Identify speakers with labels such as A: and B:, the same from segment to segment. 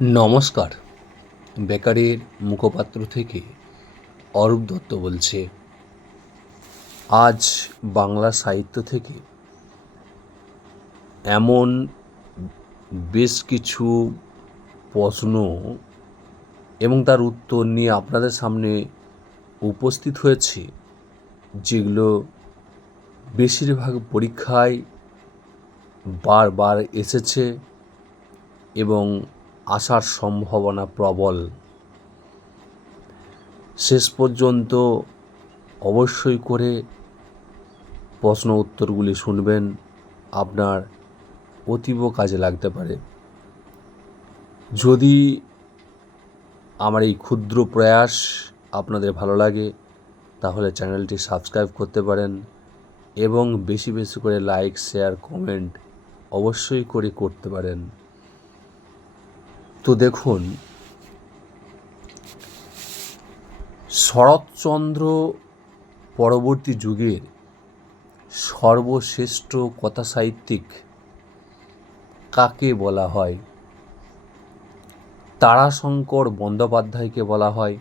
A: নমস্কার। বেকারের মুখপাত্র থেকে অরূপ দত্ত বলছে, আজ বাংলা সাহিত্য থেকে এমন বেশ কিছু প্রশ্ন এবং তার উত্তর নিয়ে আপনাদের সামনে উপস্থিত হয়েছে, যেগুলো বেশিরভাগ পরীক্ষায় বারবার এসেছে এবং আসার সম্ভাবনা প্রবল। শেষ পর্যন্ত অবশ্যই করে প্রশ্ন উত্তরগুলি শুনবেন, আপনার অতীব কাজে লাগতে পারে। যদি আমার এই ক্ষুদ্র প্রয়াস আপনাদের ভালো লাগে, তাহলে চ্যানেলটি সাবস্ক্রাইব করতে পারেন এবং বেশি বেশি করে লাইক, শেয়ার, কমেন্ট অবশ্যই করে করতে পারেন। তো দেখুন, শরৎচন্দ্র পরবর্তী যুগের সর্বশ্রেষ্ঠ কথাসাহিত্যিক কাকে বলা হয়? তারাশঙ্কর বন্দ্যোপাধ্যায়কে বলা হয়।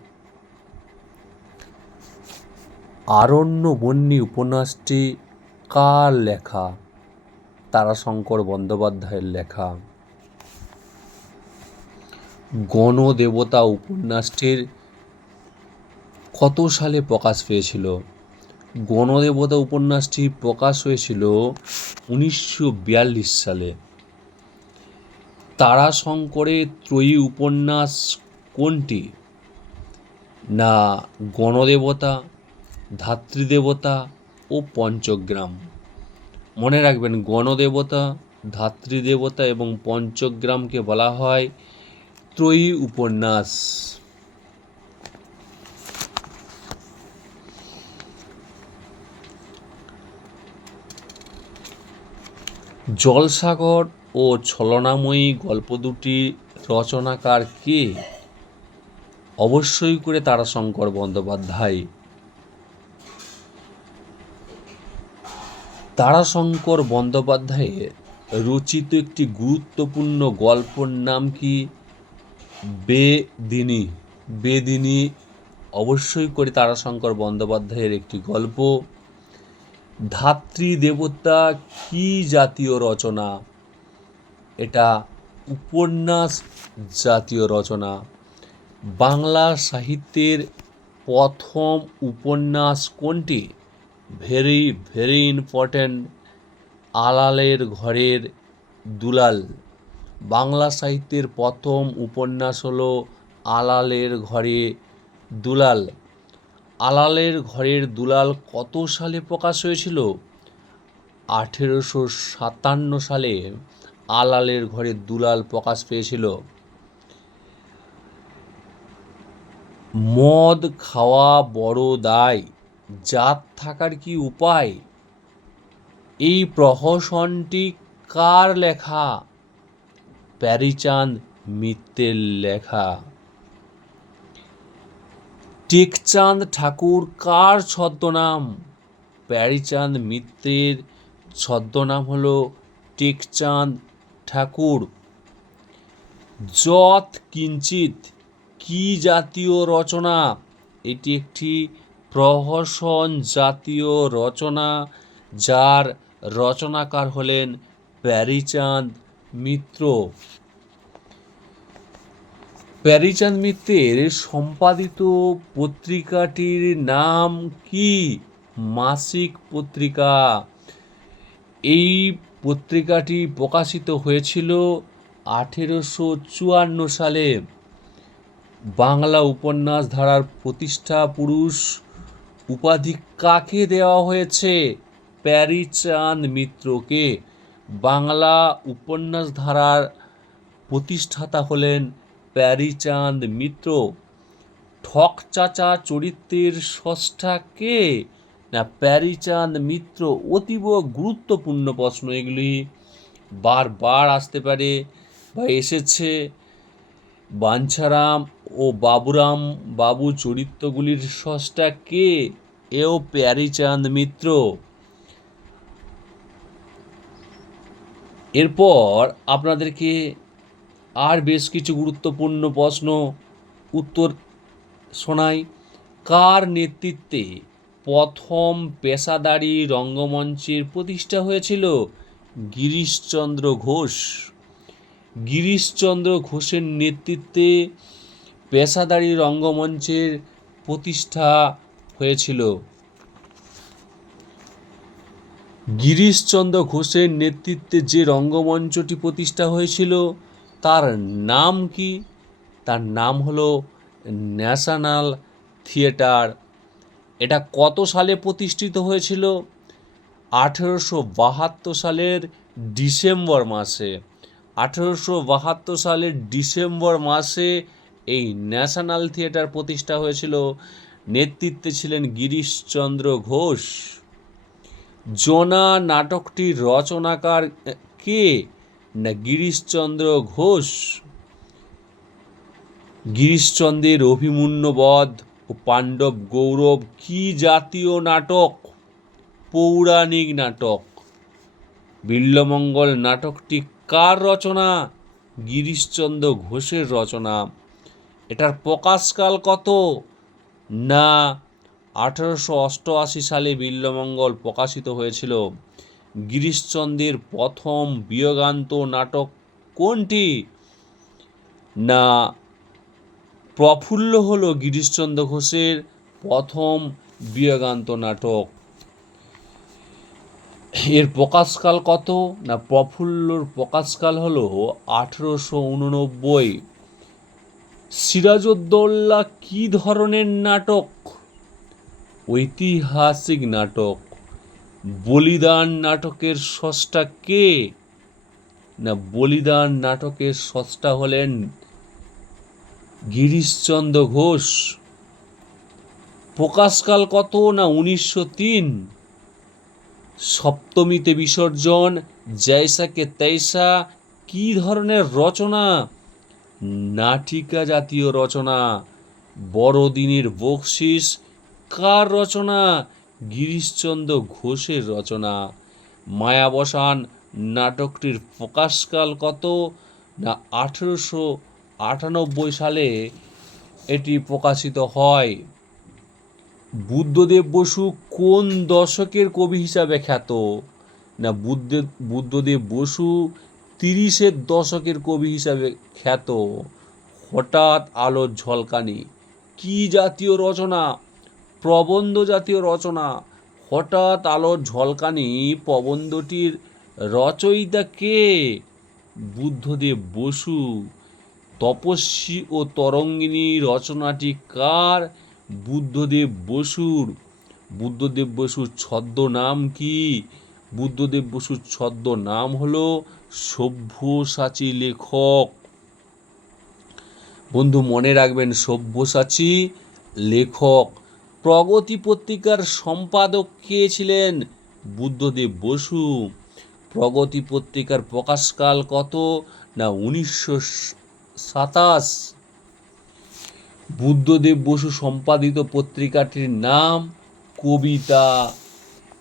A: আরণ্য আরণ্যবন্যী উপন্যাসটি কার লেখা? তারাশঙ্কর বন্দ্যোপাধ্যায়ের লেখা। গণদেবতা উপন্যাসটির কত সালে প্রকাশ পেয়েছিল? গণদেবতা উপন্যাসটি প্রকাশ হয়েছিল উনিশশো বিয়াল্লিশ সালে। তারাশঙ্করের ত্রয়ী উপন্যাস কোনটি? না, গণদেবতা, ধাত্রীদেবতা ও পঞ্চগ্রাম। মনে রাখবেন, গণদেবতা, ধাত্রীদেবতা এবং পঞ্চগ্রামকে বলা হয় ত্রয়ী উপন্যাস। জলসাগর ও ছলনাময়ী গল্প দুটি রচনাকার কে? অবশ্যই করে তারাশঙ্কর বন্দ্যোপাধ্যায়। তারাশঙ্কর বন্দ্যোপাধ্যায়ের রচিত একটি গুরুত্বপূর্ণ গল্পর নাম কি? বেদিনী বেদিনী অবশ্যই করে তারাশঙ্কর বন্দ্যোপাধ্যায়ের একটি গল্প। ধাত্রী দেবতা কি জাতীয় রচনা? এটা উপন্যাস জাতীয় রচনা। বাংলা সাহিত্যের প্রথম উপন্যাস কোনটি? ভেরি ভেরি ইম্পর্ট্যান্ট আলালের ঘরের দুলাল। বাংলা সাহিত্যের প্রথম উপন্যাস হলো আলালের ঘরে দুলাল। আলালের ঘরের দুলাল কত সালে প্রকাশ হয়েছিল? আঠেরোশো সাতান্ন সালে আলালের ঘরে দুলাল প্রকাশ পেয়েছিল। মদ খাওয়া বড় দায়, জাত থাকার কি উপায়? এই প্রহসনটি কার লেখা? প্যারিচাঁদ মিত্রের লেখা। টেকচাঁদ ঠাকুর কার ছদ্মনাম? প্যারিচাঁদ মিত্রের ছদ্মনাম হল টেকচাঁদ ঠাকুর। যৎ কিঞ্চিত কি জাতীয় রচনা? এটি একটি প্রহসন জাতীয় রচনা, যার রচনাকার হলেন প্যারিচাঁদ মিত্র। প্যারিচাঁদ মিত্রের সম্পাদিত পত্রিকাটির নাম কি? মাসিক পত্রিকা। এই পত্রিকাটি প্রকাশিত হয়েছিল আঠেরোশো চুয়ান্ন সালে। বাংলা উপন্যাস ধারার প্রতিষ্ঠা পুরুষ উপাধি কাকে দেওয়া হয়েছে? প্যারিচাঁদ মিত্রকে। বাংলা উপন্যাস ধারার প্রতিষ্ঠাতা হলেন প্যারিচাঁদ মিত্র। ঠক চাচা চরিত্রের স্রষ্টা কে? না, প্যারিচাঁদ মিত্র অতীব গুরুত্বপূর্ণ প্রশ্ন এগুলি। বারবার আসতে পারে বা এসেছে। বাঞ্ছারাম ও বাবুরাম বাবু চরিত্রগুলির স্রষ্টা কে? এও প্যারিচাঁদ মিত্র। এরপর আপনাদেরকে আর বেশ কিছু গুরুত্বপূর্ণ প্রশ্ন উত্তর শোনাই। কার নেতৃত্বে প্রথম পেশাদারি রঙ্গমঞ্চের প্রতিষ্ঠা হয়েছিল? গিরিশচন্দ্র ঘোষ। গিরিশচন্দ্র ঘোষের নেতৃত্বে পেশাদারি রঙ্গমঞ্চের প্রতিষ্ঠা হয়েছিল। গিরিশচন্দ্র ঘোষের নেতৃত্বে যে রঙ্গমঞ্চটি প্রতিষ্ঠা হয়েছিল, তার নাম কি? তার নাম হলো ন্যাশনাল থিয়েটার। এটা কত সালে প্রতিষ্ঠিত হয়েছিল? আঠেরোশো বাহাত্তর সালের ডিসেম্বর মাসে। আঠেরোশো বাহাত্তর সালের ডিসেম্বর মাসে এই ন্যাশনাল থিয়েটার প্রতিষ্ঠা হয়েছিল। নেতৃত্বে ছিলেন গিরিশচন্দ্র ঘোষ। জনা নাটকটির রচনাকার কে? না গিরিশচন্দ্র ঘোষ? গিরিশচন্দ্রের অভিমন্যুবধ ও পাণ্ডব গৌরব কি জাতীয় নাটক? পৌরাণিক নাটক। বিল্লমঙ্গল নাটকটি কার রচনা? গিরিশচন্দ্র ঘোষের রচনা। এটার প্রকাশকাল কত? না আঠারোশো অষ্টআশি সালে বিল্লমঙ্গল প্রকাশিত হয়েছিল। গিরিশচন্দ্রের প্রথম বিয়োগান্ত নাটক কোনটি? না, প্রফুল্ল হল গিরিশচন্দ্র ঘোষের প্রথম বিয়োগান্ত নাটক। এর প্রকাশকাল কত? না, প্রফুল্লর প্রকাশকাল হল আঠেরোশো উননব্বই। সিরাজউদ্দৌল্লা কি ধরনের নাটক? ঐতিহাসিক নাটক। বলিদান নাটকের স্রষ্টা কে? না, বলিদান নাটকের স্রষ্টা হলেন গিরিশচন্দ্র ঘোষ। প্রকাশকাল কত না উনিশশো তিন? সপ্তমীতে বিসর্জন, জয়সাকে তেইসা কি ধরনের রচনা? নাটিকা জাতীয় রচনা, বড়দিনের বকশিস কার রচনা, গিরিশচন্দ্র ঘোষের রচনা। মায়াবসান নাটকটির প্রকাশকাল কত? না, আঠেরোশো আটানব্বই সালে এটি প্রকাশিত হয়। বুদ্ধদেব বসু কোন দশকের কবি হিসাবে খ্যাত? না, বুদ্ধ, বুদ্ধদেব বসু তিরিশের দশকের কবি হিসাবে খ্যাত। হঠাৎ আলোর ঝলকানি। কি জাতীয় রচনা? প্রবন্ধ জাতীয় রচনা। হঠাৎ আলোর ঝলকানি প্রবন্ধটির রচয়িতা কে? বুদ্ধদেব বসু। তপস্বী ও তরঙ্গিনী রচনাটি কার? বুদ্ধদেব বসুর। বুদ্ধদেব বসুর ছদ্মনাম কি? বুদ্ধদেব বসুর ছদ্মনাম হল সভ্যসাচী লেখক। বন্ধু, মনে রাখবেন সব্যসাচী লেখক। প্রগতি পত্রিকার সম্পাদক কে ছিলেন? বুদ্ধদেব বসু। প্রগতি পত্রিকার প্রকাশকাল কত? না, উনিশশো সাতাশ। বুদ্ধদেব বসু সম্পাদিত পত্রিকাটির নাম কবিতা।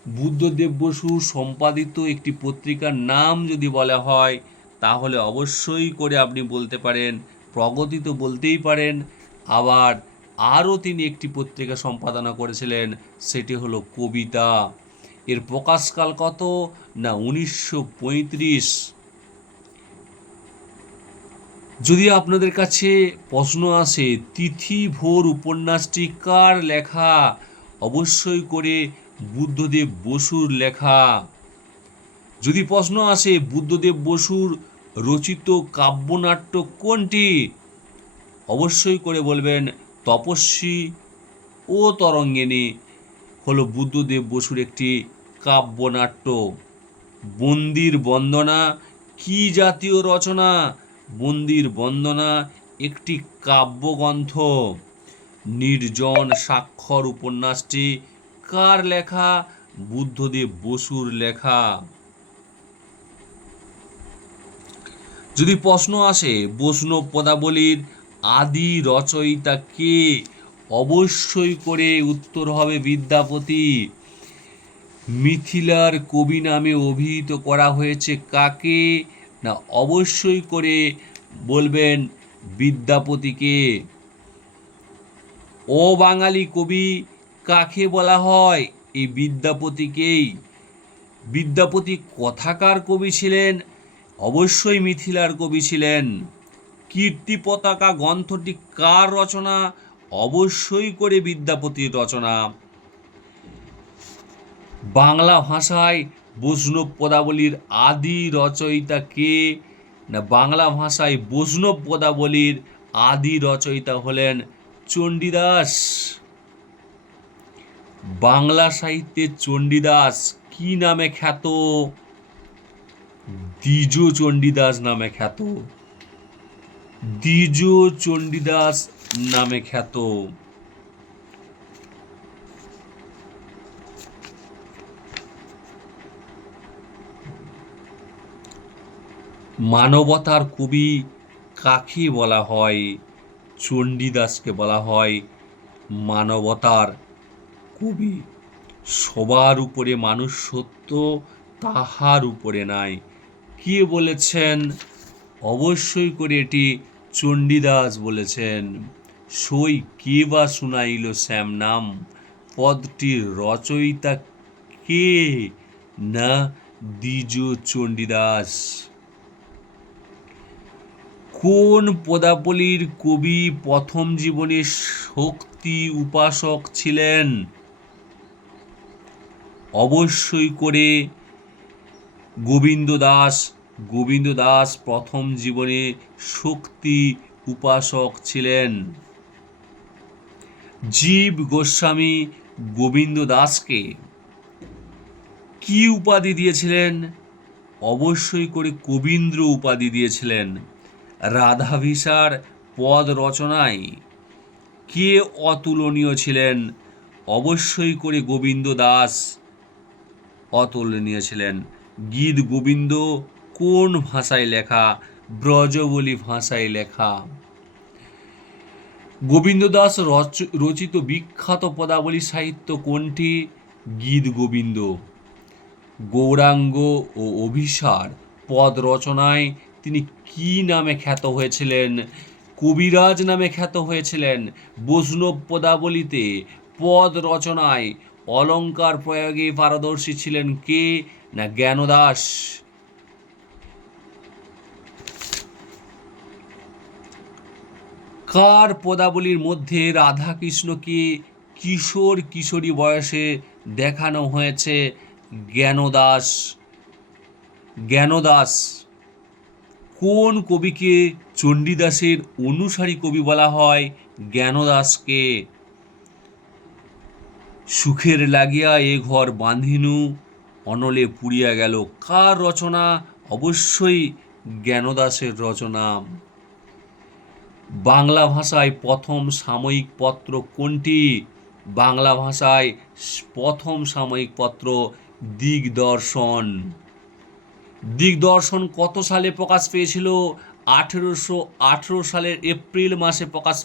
A: বুদ্ধদেব বসু সম্পাদিত একটি পত্রিকার নাম যদি বলা হয়, তাহলে অবশ্যই করে আপনি বলতে পারেন। প্রগতি তো বলতেই পারেন। আবার আরও তিনি একটি পত্রিকা সম্পাদনা করেছিলেন, সেটি হলো কবিতা। এর প্রকাশকাল কত? না, উনিশশো পঁয়ত্রিশ। যদি আপনাদের কাছে প্রশ্ন আসে, তিথি ভোর উপন্যাসটি কার লেখা? অবশ্যই করে বুদ্ধদেব বসুর লেখা। যদি প্রশ্ন আসে, বুদ্ধদেব বসুর রচিত কাব্যনাট্য কোনটি? অবশ্যই করে বলবেন তপস্বী ও তরঙ্গিনী হলো বুদ্ধদেব বসুর একটি কাব্যনাট্য। বন্দির বন্দনা, কি জাতীয় রচনা? বন্দির বন্দনা, একটি কাব্যগ্রন্থ। নির্জন স্বাক্ষর উপন্যাসটি কার লেখা? বুদ্ধদেব বসুর লেখা। যদি প্রশ্ন আসে, বৈষ্ণব পদাবলীর আদি রচয়িতা কে? অবশ্যই করে উত্তর হবে বিদ্যাপতি। মিথিলার কবি নামে অভিহিত করা হয়েছে কাকে? না, অবশ্যই করে বলবেন বিদ্যাপতিকে। ও বাঙালি কবি কাকে বলা হয়? এই বিদ্যাপতিকেই। বিদ্যাপতি কথাকার কবি ছিলেন, অবশ্যই মিথিলার কবি ছিলেন। কীর্তি পতাকা গ্রন্থটি কার রচনা? অবশ্যই করে বিদ্যাপতির রচনা। বাংলা ভাষায় বৈষ্ণব পদাবলীর আদি রচয়িতা কে? না, বাংলা ভাষায় বৈষ্ণব পদাবলীর আদি রচয়িতা হলেন চণ্ডীদাস। বাংলা সাহিত্যে চণ্ডীদাস কি নামে খ্যাত? দ্বিজ চণ্ডীদাস নামে খ্যাত। দ্বিজ চণ্ডীদাস নামে খ্যাত। মানবতার কবি কাকে বলা হয়, চণ্ডীদাসকে বলা হয় মানবতার কবি। সবার উপরে মানুষ সত্য, তাহার উপরে নাই। কে বলেছেন? অবশ্যই করে এটি চণ্ডীদাস বলেছেন, সই কে বা শুনাইল শ্যাম নাম? পদটির রচয়িতা কে না দ্বিজ চণ্ডীদাস? কোন পদাবলীর কবি প্রথম জীবনে শক্তি উপাসক ছিলেন? অবশ্যই করে গোবিন্দ দাস গোবিন্দ দাস প্রথম জীবনে শক্তি উপাসক ছিলেন। জীব গোস্বামী গোবিন্দ দাসকে কি উপাধি দিয়েছিলেন? অবশ্যই করে কবীন্দ্র উপাধি দিয়েছিলেন। রাধাভিসার পদ রচনায় কে অতুলনীয় ছিলেন? অবশ্যই করে গোবিন্দ দাস অতুলনীয় ছিলেন। গীত গোবিন্দ কোন ভাষায় লেখা, ব্রজবলি ভাষায় লেখা। গোবিন্দ দাস রচ- রচিত বিখ্যাত পদাবলী সাহিত্য কোনটি? গীত গোবিন্দ। গৌরাঙ্গ ও অভিসার পদ রচনায় তিনি কি নামে খ্যাত হয়েছিলেন? কবিরাজ নামে খ্যাত হয়েছিলেন? বৈষ্ণব পদাবলীতে পদ রচনায় অলঙ্কার প্রয়োগে পারদর্শী ছিলেন কে? না জ্ঞানদাস? কার পদাবলীর মধ্যে রাধাকৃষ্ণকে কিশোর কিশোরী বয়সে দেখানো হয়েছে? জ্ঞানদাস। জ্ঞানদাস কোন কবিকে চণ্ডীদাসের অনুসারী কবি বলা হয়? জ্ঞানদাসকে। সুখের লাগিয়া এ ঘর বাঁধিনু, অনলে পুড়িয়া গেল। কার রচনা? অবশ্যই জ্ঞানদাসের রচনা। বাংলা ভাষায় প্রথম সাময়িক পত্র কোনটি? বাংলা ভাষায় প্রথম সাময়িক পত্র দিগদর্শন। দিগদর্শন কত সালে প্রকাশ পেয়েছিল? আঠেরোশো আঠেরো সালের এপ্রিল মাসে প্রকাশ